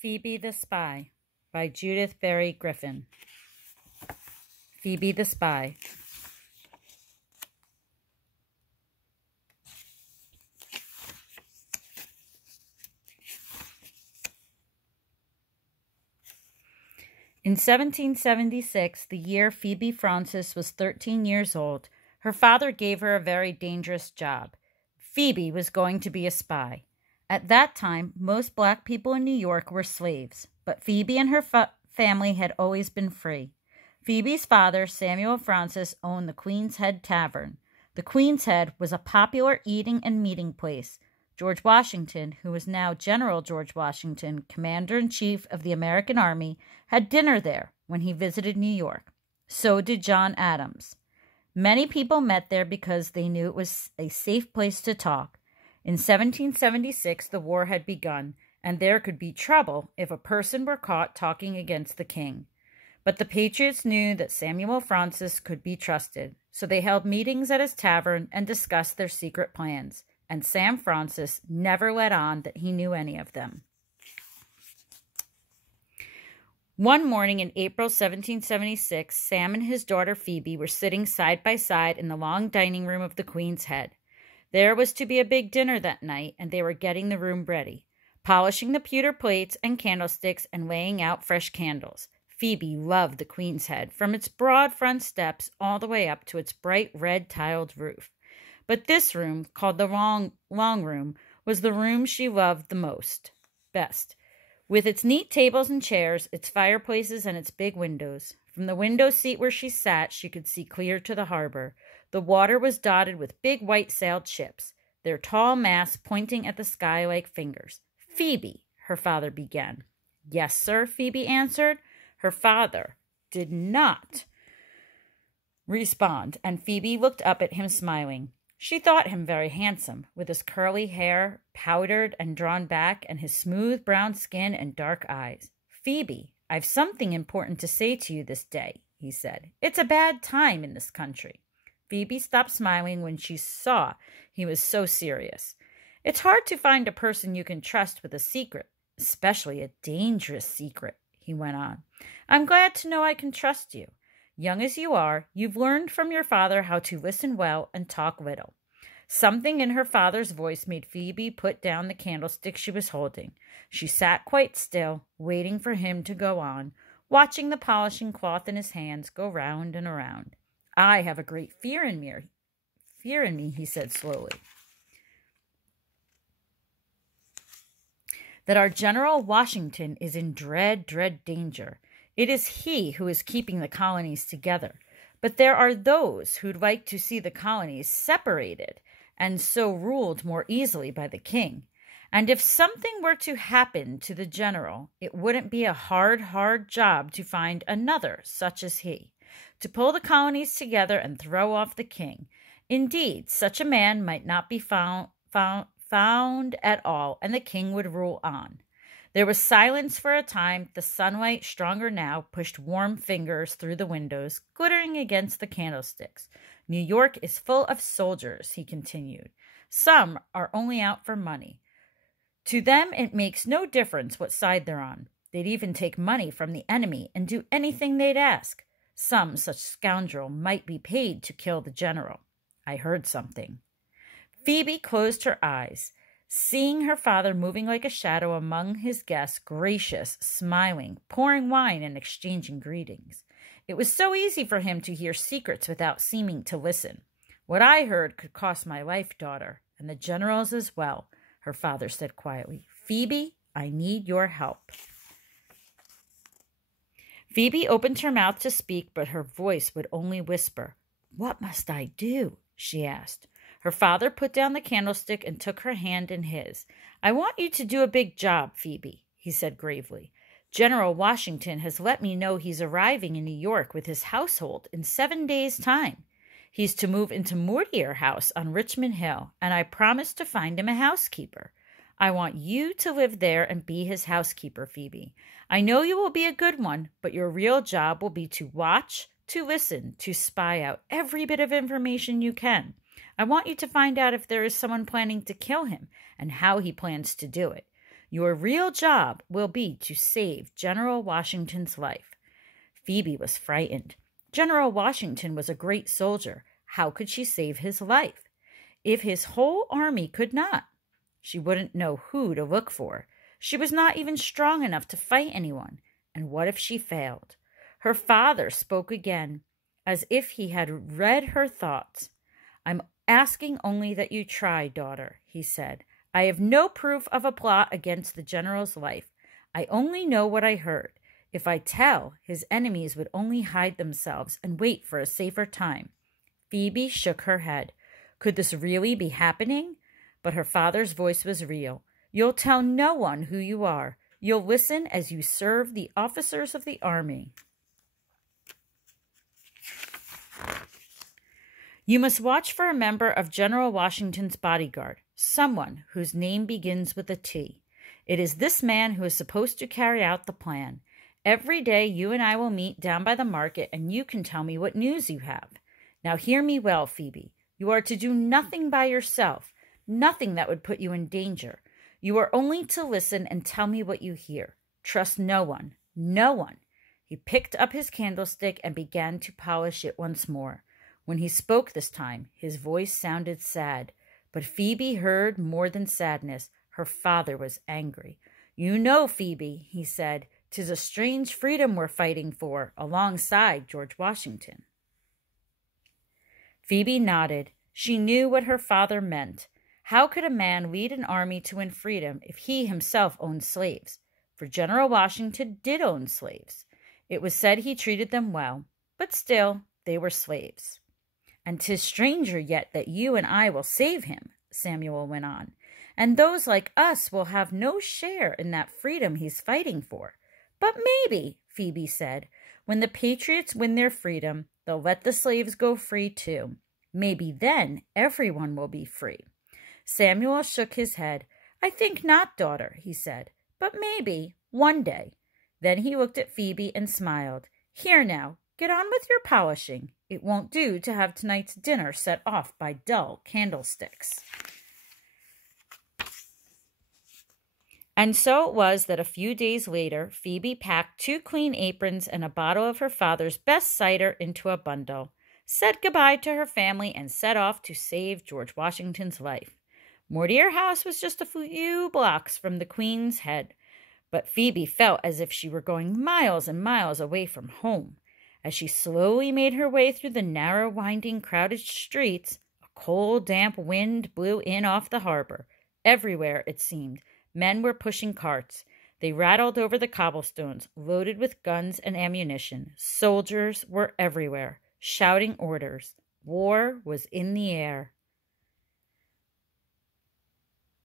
Phoebe the Spy by Judith Berry Griffin. Phoebe the Spy. In 1776, the year Phoebe Francis was 13 years old, her father gave her a very dangerous job. Phoebe was going to be a spy. At that time, most black people in New York were slaves, but Phoebe and her family had always been free. Phoebe's father, Samuel Francis, owned the Queen's Head Tavern. The Queen's Head was a popular eating and meeting place. George Washington, who was now General George Washington, Commander-in-Chief of the American Army, had dinner there when he visited New York. So did John Adams. Many people met there because they knew it was a safe place to talk. In 1776, the war had begun, and there could be trouble if a person were caught talking against the king. But the Patriots knew that Samuel Francis could be trusted, so they held meetings at his tavern and discussed their secret plans, and Sam Francis never let on that he knew any of them. One morning in April 1776, Sam and his daughter Phoebe were sitting side by side in the long dining room of the Queen's Head. There was to be a big dinner that night, and they were getting the room ready, polishing the pewter plates and candlesticks and laying out fresh candles. Phoebe loved the Queen's Head, from its broad front steps all the way up to its bright red tiled roof. But this room, called the long room, was the room she loved the best. With its neat tables and chairs, its fireplaces, and its big windows. From the window seat where she sat, she could see clear to the harbor. The water was dotted with big white-sailed ships, their tall masts pointing at the sky like fingers. "Phoebe," her father began. "Yes, sir," Phoebe answered. Her father did not respond, and Phoebe looked up at him smiling. She thought him very handsome, with his curly hair powdered and drawn back, and his smooth brown skin and dark eyes. "Phoebe, I've something important to say to you this day," he said. "It's a bad time in this country." Phoebe stopped smiling when she saw he was so serious. "It's hard to find a person you can trust with a secret, especially a dangerous secret," he went on. "I'm glad to know I can trust you. Young as you are, you've learned from your father how to listen well and talk little." Something in her father's voice made Phoebe put down the candlestick she was holding. She sat quite still, waiting for him to go on, watching the polishing cloth in his hands go round and around. "I have a great fear in me," he said slowly. "That our General Washington is in dread danger. It is he who is keeping the colonies together. But there are those who'd like to see the colonies separated and so ruled more easily by the king. And if something were to happen to the general, it wouldn't be a hard job to find another such as he, to pull the colonies together and throw off the king. Indeed, such a man might not be found at all, and the king would rule on." There was silence for a time. The sunlight, stronger now, pushed warm fingers through the windows, glittering against the candlesticks. "New York is full of soldiers," he continued. "Some are only out for money. To them it makes no difference what side they're on. They'd even take money from the enemy and do anything they'd ask. Some such scoundrel might be paid to kill the general. I heard something." Phoebe closed her eyes, seeing her father moving like a shadow among his guests, gracious, smiling, pouring wine and exchanging greetings. It was so easy for him to hear secrets without seeming to listen. "What I heard could cost my life, daughter, and the general's as well," her father said quietly. "Phoebe, I need your help." Phoebe opened her mouth to speak, but her voice would only whisper. "What must I do?" she asked. Her father put down the candlestick and took her hand in his. "I want you to do a big job, Phoebe," he said gravely. "General Washington has let me know he's arriving in New York with his household in 7 days' time. He's to move into Mortier House on Richmond Hill, and I promised to find him a housekeeper. I want you to live there and be his housekeeper, Phoebe. I know you will be a good one, but your real job will be to watch, to listen, to spy out every bit of information you can. I want you to find out if there is someone planning to kill him and how he plans to do it. Your real job will be to save General Washington's life." Phoebe was frightened. General Washington was a great soldier. How could she save his life? If his whole army could not, she wouldn't know who to look for. She was not even strong enough to fight anyone. And what if she failed? Her father spoke again, as if he had read her thoughts. "I'm asking only that you try, daughter," he said. "I have no proof of a plot against the general's life. I only know what I heard. If I tell, his enemies would only hide themselves and wait for a safer time." Phoebe shook her head. Could this really be happening? But her father's voice was real. "You'll tell no one who you are. You'll listen as you serve the officers of the army. You must watch for a member of General Washington's bodyguard, someone whose name begins with a T. It is this man who is supposed to carry out the plan. Every day you and I will meet down by the market, and you can tell me what news you have. Now hear me well, Phoebe. You are to do nothing by yourself, nothing that would put you in danger. You are only to listen and tell me what you hear. Trust no one, no one." He picked up his candlestick and began to polish it once more. When he spoke this time, his voice sounded sad. But Phoebe heard more than sadness. Her father was angry. "You know, Phoebe," he said, "'tis a strange freedom we're fighting for, alongside George Washington." Phoebe nodded. She knew what her father meant. How could a man lead an army to win freedom if he himself owned slaves? For General Washington did own slaves. It was said he treated them well, but still they were slaves. "And 'tis stranger yet that you and I will save him," Samuel went on. "And those like us will have no share in that freedom he's fighting for." "But maybe," Phoebe said, "when the patriots win their freedom, they'll let the slaves go free too. Maybe then everyone will be free." Samuel shook his head. "I think not, daughter," he said, "but maybe, one day." Then he looked at Phoebe and smiled. "Here now, get on with your polishing. It won't do to have tonight's dinner set off by dull candlesticks." And so it was that a few days later, Phoebe packed 2 clean aprons and a bottle of her father's best cider into a bundle, said goodbye to her family, and set off to save George Washington's life. Mortier House was just a few blocks from the Queen's Head, but Phoebe felt as if she were going miles and miles away from home. As she slowly made her way through the narrow, winding, crowded streets, a cold, damp wind blew in off the harbor. Everywhere, it seemed, men were pushing carts. They rattled over the cobblestones, loaded with guns and ammunition. Soldiers were everywhere, shouting orders. War was in the air.